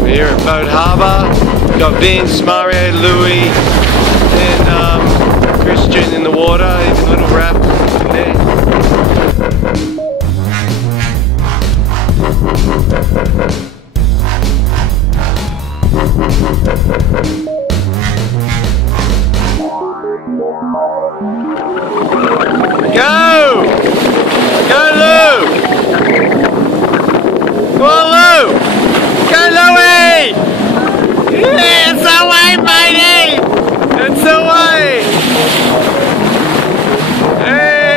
We're here at Boat Harbour. We've got Vince, Mario, Louis, and Christian in the water, even a little rap there. Go! Go, Lou! Come on, Lou! Go, Louie! Yeah, it's away, matey! It's away! Hey!